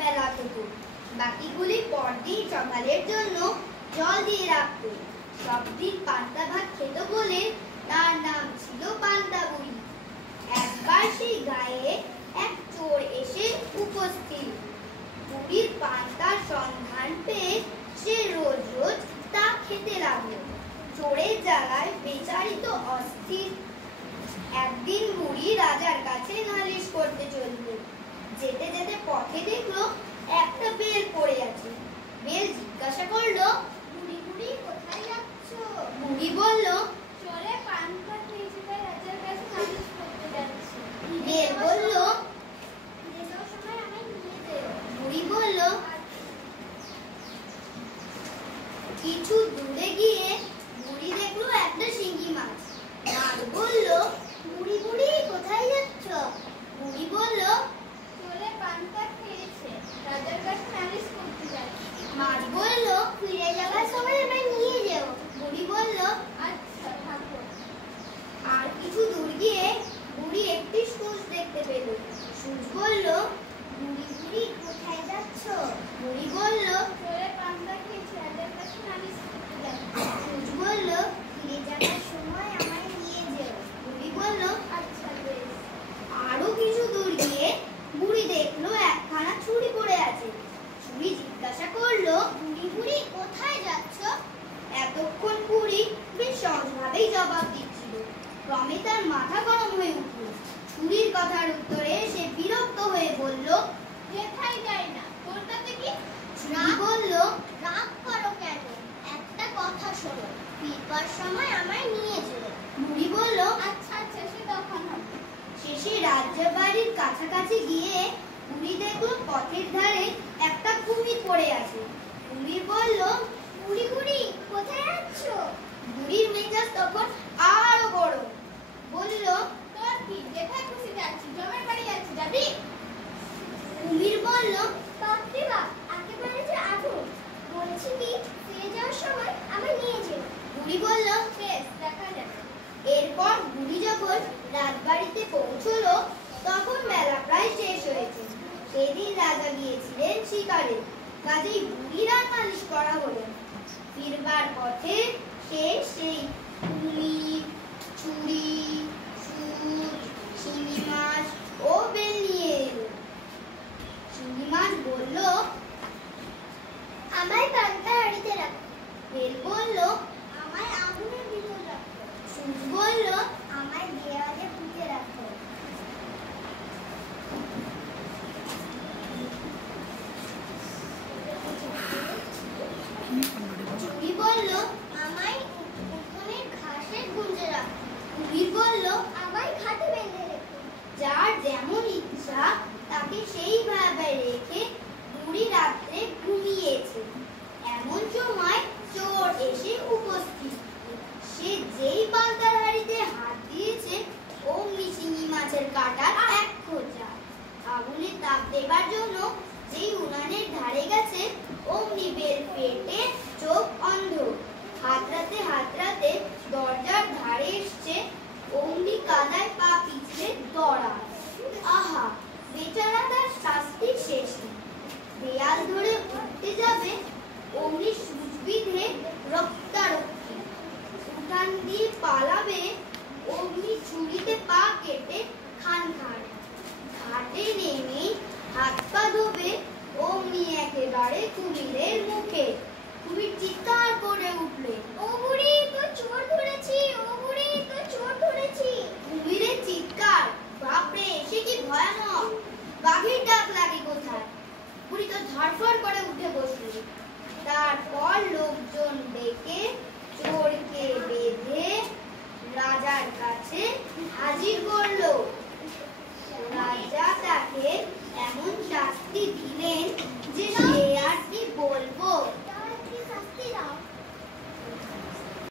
বেলা হতো। বাকিগুলি পরদিন সকালের জন্য জল দিয়ে রাখত। সব দিন পান্তা ভাত খেত বলে তার নাম ছিল পান্তা বুড়ি। একবার সেই গায়ে এক চোর এসে উপস্থিত। বুড়ির পান্তার সন্ধান পেয়ে সে রোজ রোজ তা খেতে লাগলো। চোরের জ্বালায় বেচারি তো অস্থির। একদিন বুড়ি রাজার কাছে নালিশ করতে চলল। যেতে যেতে পথে দেখলো একটা বেল পড়ে আছে। বেল জিজ্ঞাসা করলো, বুড়ি বুড়ি কোথায় যাচ্ছ? বুড়ি বলল, চোরে পান্তা খেয়েছি তাই রাজার কাছে নালিশ করতে যাচ্ছি। বেল বলল, ফিরে যাওয়ার সময় আমায় নিয়ে যেও। বুড়ি বলল, কিছু দূরে গিয়ে বুড়ি দেখলো একটা শিঙি মাছ। মাছ বলল, বুড়ি বুড়ি কোথায় যাচ্ছ? বুড়ি বলল, চোরে পান্তা খেয়েছে রাজার কাছে নালিশ করতে যাচ্ছি। মাছ বলল, ফিরে যাওয়ার সময় আমায় নিয়ে যেও। বুড়ি বলল, আচ্ছা থাকো। আর কিছু দূর গিয়ে বুড়ি একটি সূঁচ দেখতে পেল। সূঁচ বলল, বুড়ি বুড়ি কোথায় যাচ্ছ? বুড়ি বলল, চোরে পান্তা খেয়েছে রাজার কাছে নালিশ করতে যাচ্ছি। সূঁচ বলল, ফিরে যাওয়ার সময় আমায় নিয়ে যেও। বুড়ি বলল, আচ্ছা বেশ। আরো কিছু দূর গিয়ে বুড়ি দেখলো একখানা ছুরি পড়ে আছে। ছুরি জিজ্ঞাসা করলো, বুড়ি বুড়ি কোথায় যাচ্ছ? এতক্ষণ বুড়ি বেশ সহজভাবেই জবাব দিচ্ছিল। ক্রমে তার মাথা গরম হয়ে উঠল। ছুরির কথার উত্তরে সে বিরক্ত হয়ে বলল, যেথায় যাই না তোর তাতে কি? ছুরি বলল, রাগ করো কেন? একটা কথা শোনো, ফিরবার সময় আমায় নিয়ে যেও। বুড়ি বলল, আচ্ছা আচ্ছা সে তখন হবে। শেষে রাজবাড়ির কাছাকাছি গিয়ে বুড়ি দেখলো পথের ধারে একটা কুমির পড়ে আছে। কুমির বলল, বুড়ি বুড়ি কোথায় যাচ্ছ? বুড়ির মেজাজ তখন আরো বড়। বলল, তোর কি, যেখানে খুশি যাচ্ছি, জমের বাড়ি যাচ্ছি, যাবি? কুমির বলল, বাপরে বাপ, একেবারে যে আগুন। বলছি কি, ফিরে যাওয়ার সময় আমায় নিয়ে যেও। বুড়ি বলল, বেশ দেখা যাবে। এরপর বুড়ি যখন রাজবাড়িতে পৌঁছলো তখন বেলা প্রায় শেষ হয়েছে। সেদিন রাজা গিয়েছিলেন শিকারে, কাজেই বুড়ির আর নালিশ করা হলো। ফিরবার পথে সে সেই কুমির, ছুরি, সূঁচ, শিঙি মাছ ও বেল নিয়ে এলো। শিঙি মাছ বলল, আমায় পান্তা হাঁড়িতে রাখো। বেল বলল, আমায় আগুনের ভিতর রাখো। সূঁচ বলল, আমায় দেওয়ালে পুঁতে রাখো। ছুরি বলল, আমায় উঠোনের ঘাসে গুঁজে রাখো। কুমির বলল, আমায় ঘাটে বেঁধে রেখো। যার যেমন ইচ্ছা তাকে সেইভাবে রেখে বুড়ি রাত্রে ঘুমিয়েছে। এমন সময় চোর এসে উপস্থিত। সে যেই পান্তার হাঁড়িতে হাত দিয়েছে অমনি শিঙি মাছের কাটার এক খোঁচা। আগুনে তাপ দেবার জন্য যেই উনানের ধারে গেছে অমনি বেল পেটে চোখ অন্ধ। হাতড়াতে দরজার ধারে এসছে অমনি কাদায় পা পিছলে দড়া। আহা, বেচারা তার শাস্তির শেষ নেই। দেয়াল ধরে উঠতে যাবে অমনি সূচ বিঁধে রক্তারক্তি। উঠান দিয়ে পালাবে অমনি ছুরিতে পা কেটে খান খান। ঘাটে নেমে হাত পা ধোবে অমনি একেবারে কুমিরের মুখে। কুমির চিৎকার করে উঠলে,